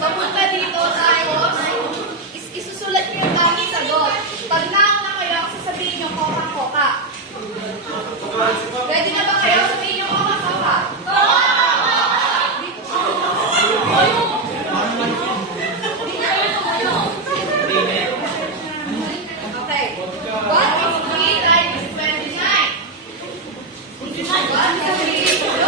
Papunta dito tayo. Isusulat niyo yung tamang sagot. Pag nauna kayo, sasabihin niyo Coca-Cola. Ready na ba kayo? Sabihin niyo Coca-Cola. Okay. What is 3 times 29? What is 3?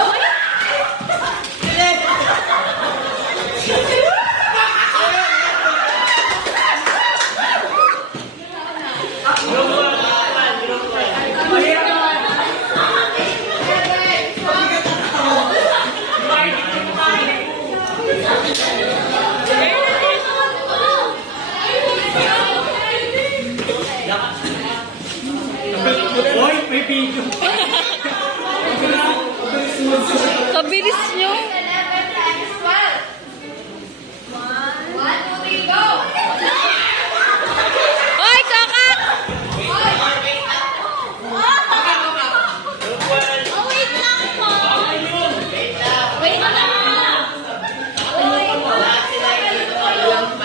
Hoy, may video. Kabilis nyo. 11 times 12. 1, 2, 3, go! Oy, kakat! Oh, wait lang po. Wait lang. Wait lang.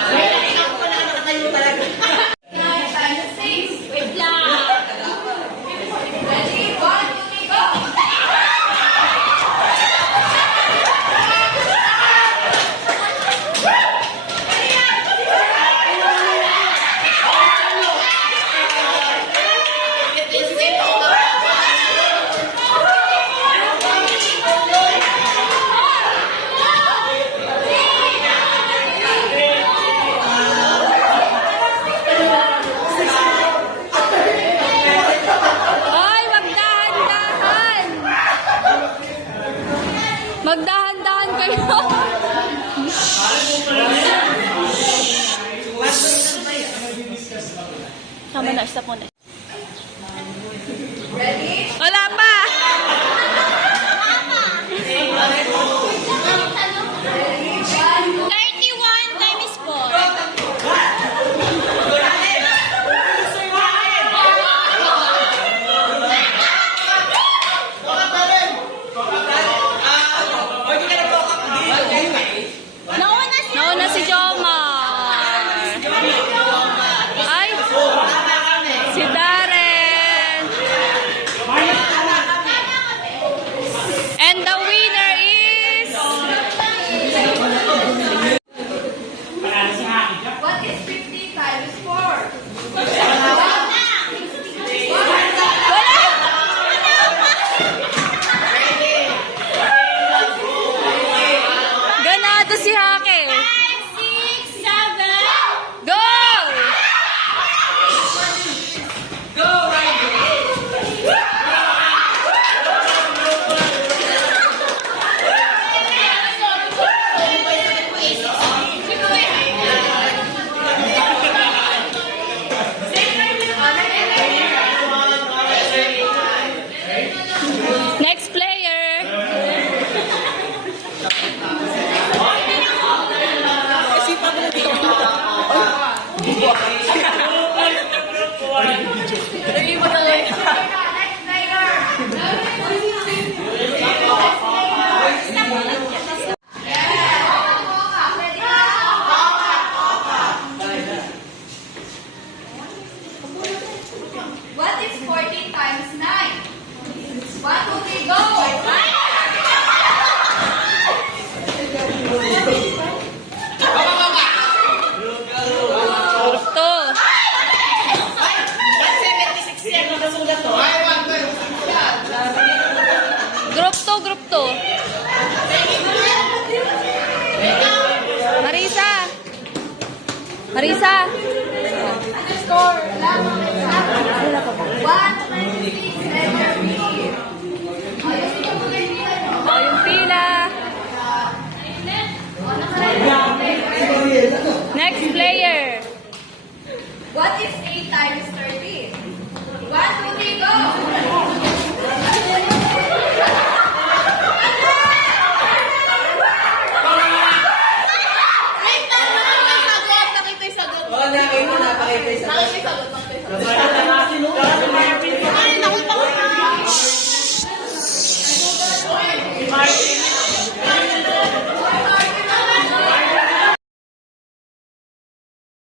Ready? 1, 2, 3, go! Ay, magdahan-dahan. Magdahan-dahan kayo. Tama na, isa po na. Ready? Wala pa. 31 times 4. Nauna si Jomar. Ay, si Darren. And the winner is... What is 50 times 4? Ganado si Hakel. 6, 7. Go! Next player. Next What is 14 times 9? 1, 2, 3, go! Group 2. Group 2, group 2. Marisa. Marisa. Score. 1, 26, letter B. Ayos ito po kayo nila. O, yung pila. Next player. What is 8 times 13? 1, 2, 3, go! Nakita yung sagot. Nakita yung sagot. Mark